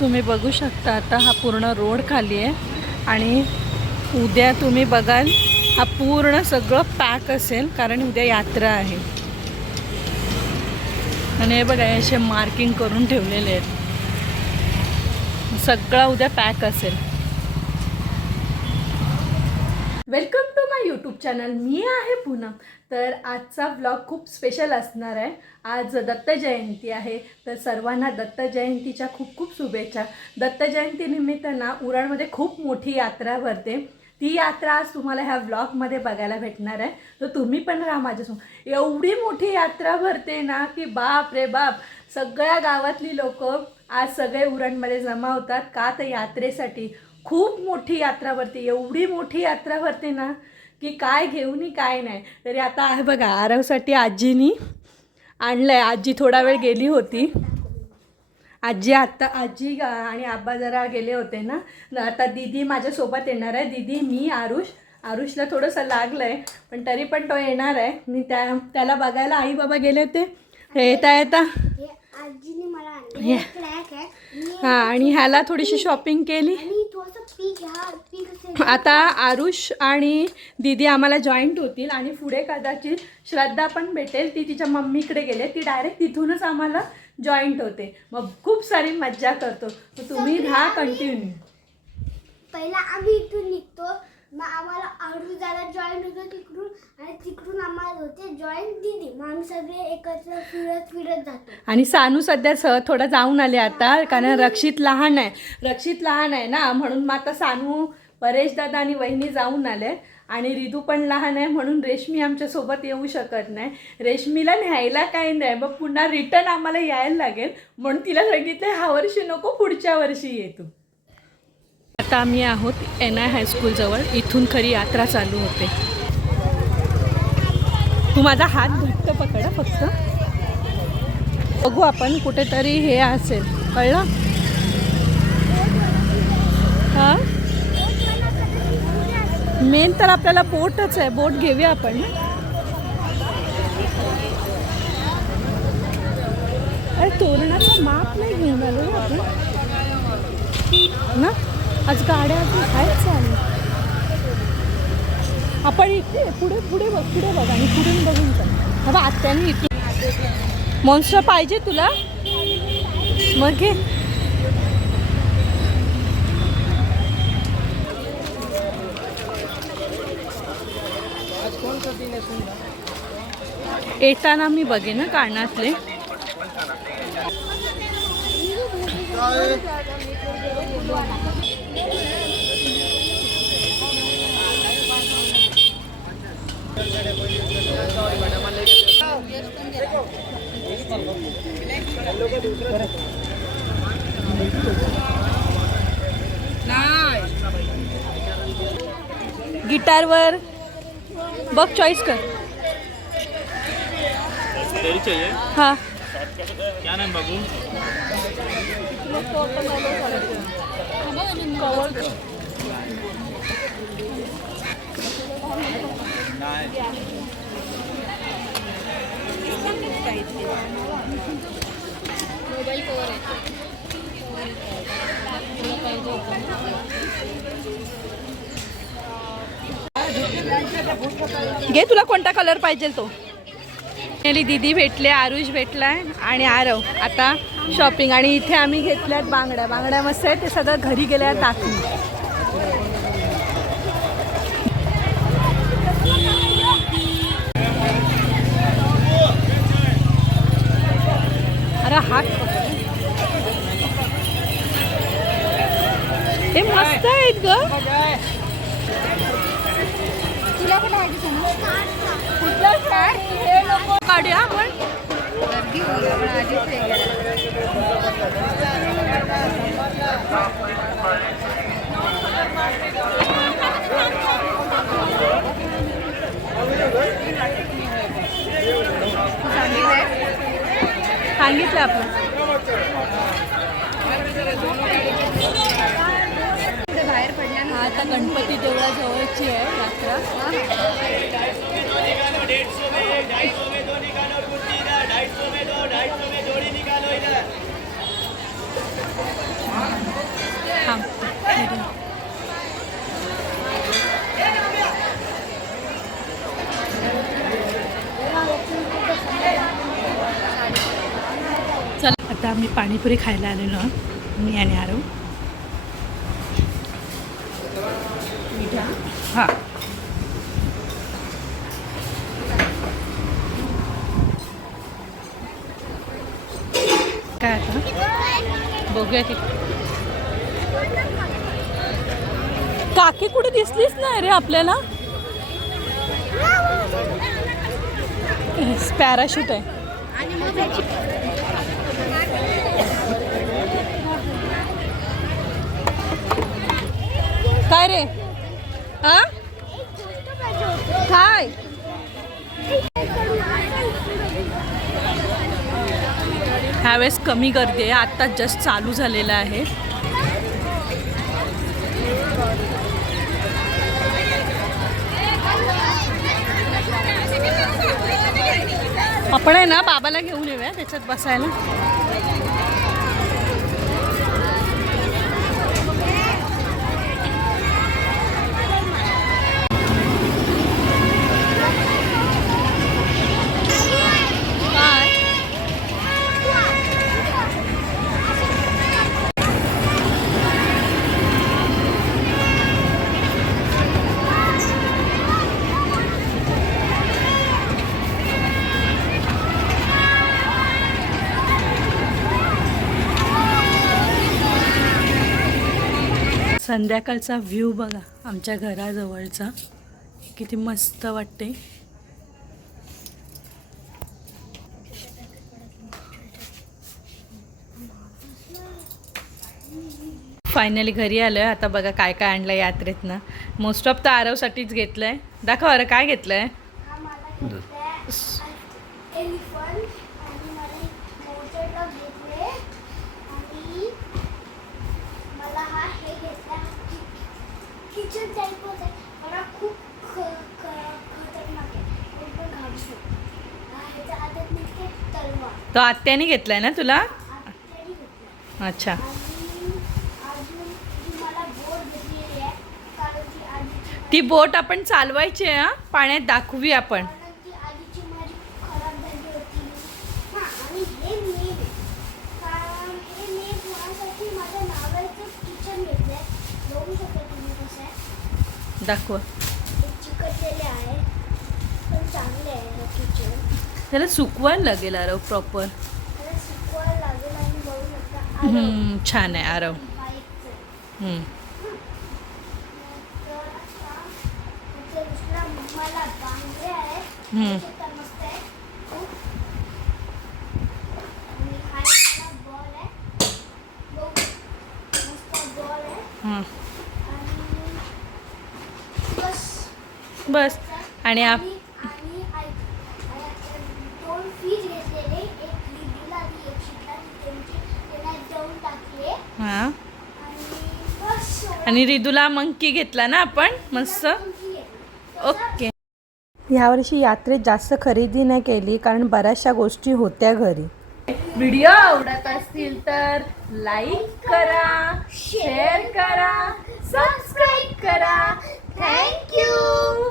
तुम्ही बघू शकता आता हा पूर्ण रोड खाली आहे. आणि उद्या तुम्ही बघाल हा पूर्ण सगळं पॅक असेल कारण उद्या यात्रा आहे. आणि हे बघा असे मार्किंग करून ठेवलेले आहेत. सगळा उद्या पॅक असेल. Welcome to my YouTube channel. मी आहे पूनम. तर आजचा व्लॉग खूप स्पेशल असणार आहे. आज दत्त जयंती आहे. तर सर्वांना दत्त जयंतीच्या खूप खूप शुभेच्छा. दत्त जयंतीनिमित्त ना उरणमध्ये खूप मोठी यात्रा भरते. ती यात्रा आज तुम्हाला ह्या व्लॉगमध्ये बघायला भेटणार आहे. तर तुम्ही पण राहा माझ्यासमोर एवढी मोठी यात्रा भरते ना की बाप रे बाप. सगळ्या गावातली लोक आज सगळे उरणमध्ये जमा होतात का तर यात्रेसाठी. खूप मोठी यात्रा भरते. एवढी मोठी यात्रा भरते ना की काय घेऊनही काय नाही. तरी आता आहे बघा आरवसाठी आजीनी आणलं आहे आजी थोडा वेळ गेली होती. आजी आत्ता आजी आणि आब्बा जरा गेले होते ना. आता दीदी माझ्यासोबत येणार आहे. दीदी मी आरुष. आरुषला थोडंसं लागलं आहे पण तरी पण तो येणार आहे. मी त्या त्याला बघायला आई बाबा गेले होते. येता येता. हे हे. हे हां आणि ह्याला थोडीशी शॉपिंग केली. आता आरुष आणि दीदी आम्हाला जॉईंट होतील आणि पुढे कदाचित श्रद्धा पण भेटेल. ती तिच्या मम्मीकडे गेले. ती डायरेक्ट तिथूनच आम्हाला जॉईंट होते. मग खूप सारी मज्जा करतो. तुम्ही राहा कंटिन्यू पहिला आम्ही इथून निघतो. मग आम्हाला आडू जायला जॉईन होतो तिकडून आणि तिकडून आम्हाला होते जॉईन दिदी मग आम्ही सगळे एकत्र फिरत फिरत जातो. आणि सानू सध्या स थोडं जाऊन आले आता कारण रक्षित लहान आहे. रक्षित लहान आहे ना म्हणून मग आता सानू परेश दादा आणि वहिनी जाऊन आले. आणि रिदू पण लहान आहे म्हणून रेशमी आमच्यासोबत येऊ शकत नाही. रेशमीला न्यायला काही नाही मग पुन्हा रिटर्न आम्हाला यायला लागेल. म्हणून तिला सांगितलं ह्या वर्षी नको पुढच्या वर्षी ये तू. आता आम्ही आहोत एन आय हायस्कूलजवळ इथून खरी यात्रा चालू होते. तू माझा हात घट्ट पकड फक्त. बघू आपण कुठेतरी हे असेल. कळलं? हां? मेन तर आपल्याला बोटच आहे. बोट घेऊया आपण. अरे तोरणाचं माप नाही घेऊन आलो ना आपण. ना? आज गाड्या अजून आहेत चालू. आपण इथे पुढे पुढे बघ पुढे बघ आणि पुढून बघून चाल. हवा आत्याने इथून मॉन्स्टर पाहिजे तुला? मग घे. येताना मी बघेन ना कानातले. गिटारवर. बघ चॉईस कर. तेरी चाहिए हा. क्या नाम बाबू घे तुला कोणता कलर पाहिजे तो? गेली दीदी भेटले आरुष भेटलाय आणि आरव. आता शॉपिंग आणि इथे आम्ही घेतल्यात बांगड्या. बांगड्या मस्त आहेत ते सगळं घरी गेल्या टाकून अरे हात सांगितलं आपण बाहेर पडल्या ना आता गणपती देवळा जवळची आहे यात्रा. पाणीपुरी खायला आलेलो. मी आणि आरव. हां. काय आता? बघूया की. काकी कुठे दिसलीच नाही रे आपल्याला? पॅराशूट आहे. काय रे? हा काय? ह्यावेळेस कमी गर्दी आहे. आत्ता जस्ट चालू झालेलं आहे. आपण आहे ना बाबाला घेऊन येऊया त्याच्यात बसायला. संध्याकाळचा व्ह्यू बघा आमच्या घराजवळचा. किती मस्त वाटते फायनली घरी आलो आहे आता बघा काय काय आणलं यात्रेतनं. मोस्ट ऑफ तर आरवसाठीच घेतलं आहे दाखव अरे काय घेतलं आहे हा मला घेतलाय एलिफंट आणि मला मोठे डग घेतले आणि मला हा हे घेतला किचन टाईप होत आहे मला खूप ख ख खतरनाक आहे खूप पण घाबरू शकतो हा ह्याच्या हातात निघते तलवार तो आत्याने घेतलाय ना तुला? अच्छा. ती बोट आपण चालवायची आहे हा? पाण्यात दाखवी आपण. दाखवा ती आधीची माझी खराब झाली होती हां आणि हे मेन आहे कारण हे मेन होण्यासाठी माझ्या नावाचं किचन घेतलं आहे बघू शकता तुम्ही कसं आहे दाखव हे चिकटलेले आहे पण चांगले आहे हे किचन त्याला सुकवायला लागेल आरव प्रॉपर छान आहे आरव. बस. आणि आप आता इथे दुसरा मला बांगडे आहे हम्म. ते तर मस्त आहे खूप आणि हा एक मला बॉल आहे बघू मस्त बॉल आहे हं. आणि बस बस आणि आप आणि आणि ऐक, अ, दोन फीज घेतलेले एक लिडीला आणि एक शिकला त्यांची त्यांना देऊन टाकले हां आणि बस आणि रिदूला मंकी घेतला ना आपण? मस्त. ओके. यावर्षी यात्रेत जास्त खरेदी नाही केली कारण बऱ्याचशा गोष्टी होत्या घरी. व्हिडिओ आवडत असतील तर लाईक करा शेअर करा सबस्क्राईब करा. थँक्यू